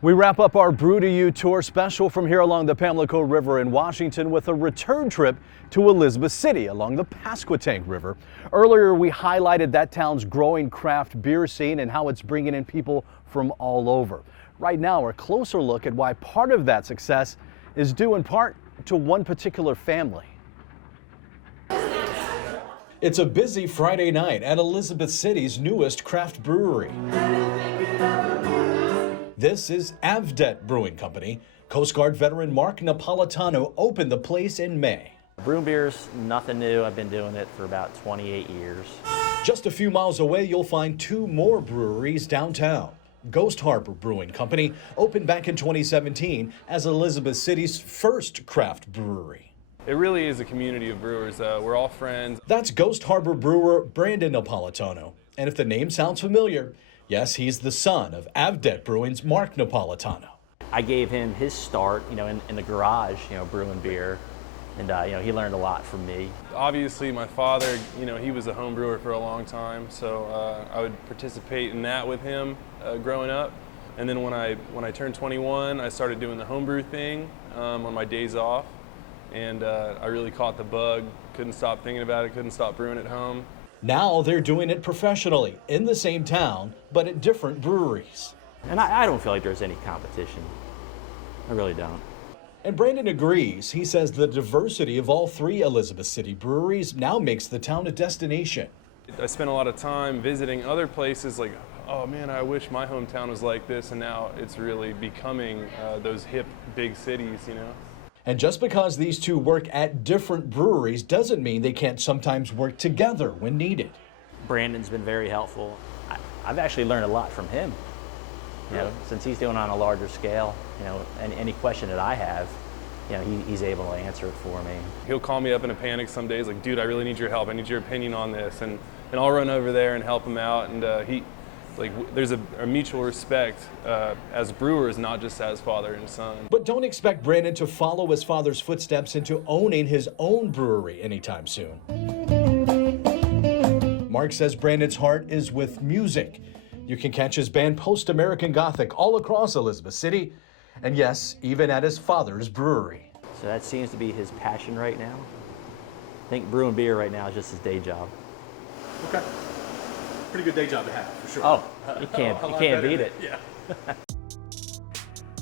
We wrap up our Brew to You tour special from here along the Pamlico River in Washington with a return trip to Elizabeth City along the Pasquotank River. Earlier, we highlighted that town's growing craft beer scene and how it's bringing in people from all over. Right now, a closer look at why part of that success is due in part to one particular family. It's a busy Friday night at Elizabeth City's newest craft brewery. This is Avdet Brewing Company. Coast Guard veteran Mark Napolitano opened the place in May. Brewing beer's nothing new. I've been doing it for about 28 years. Just a few miles away, you'll find two more breweries downtown. Ghost Harbor Brewing Company opened back in 2017 as Elizabeth City's first craft brewery. It really is a community of brewers. We're all friends. That's Ghost Harbor brewer Brandon Napolitano. And if the name sounds familiar, yes, he's the son of Avdet Brewing's Mark Napolitano. I gave him his start, in the garage, brewing beer. And, he learned a lot from me. Obviously, my father, he was a home brewer for a long time, so I would participate in that with him growing up. And then when I turned 21, I started doing the homebrew thing on my days off. And I really caught the bug. Couldn't stop thinking about it, couldn't stop brewing at home. Now they're doing it professionally in the same town, but at different breweries. And I don't feel like there's any competition. I really don't. And Brandon agrees. He says the diversity of all three Elizabeth City breweries now makes the town a destination. I spent a lot of time visiting other places like, oh man, I wish my hometown was like this, and now it's really becoming those hip big cities, And just because these two work at different breweries doesn't mean they can't sometimes work together when needed. Brandon's been very helpful. I've actually learned a lot from him. Since he's doing it on a larger scale, and any question that I have, he's able to answer it for me. He'll call me up in a panic some days, like, dude, I really need your help. I need your opinion on this. And I'll run over there and help him out. And there's a mutual respect as brewers, not just as father and son. But don't expect Brandon to follow his father's footsteps into owning his own brewery anytime soon. Mark says Brandon's heart is with music. You can catch his band Post American Gothic all across Elizabeth City, and yes, even at his father's brewery. So that seems to be his passion right now. I think brewing beer right now is just his day job. Okay. Pretty good day job to have, for sure. Oh, you can't beat it. Yeah.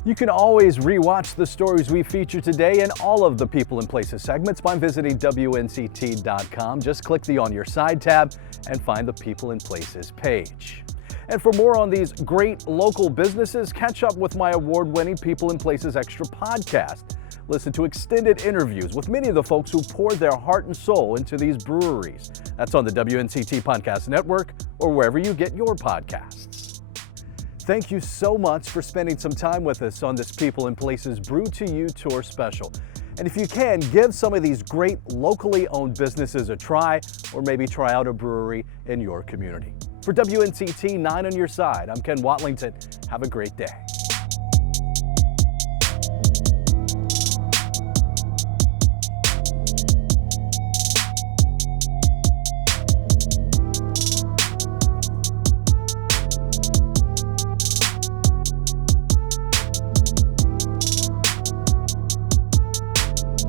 You can always rewatch the stories we feature today and all of the People and Places segments by visiting WNCT.com. Just click the On Your Side tab and find the People and Places page. And for more on these great local businesses, catch up with my award-winning People and Places Extra podcast. Listen to extended interviews with many of the folks who poured their heart and soul into these breweries. That's on the WNCT Podcast Network or wherever you get your podcasts. Thank you so much for spending some time with us on this People and Places Brew to You tour special. And if you can, give some of these great locally owned businesses a try, or maybe try out a brewery in your community. For WNCT 9 on your side, I'm Ken Watlington. Have a great day.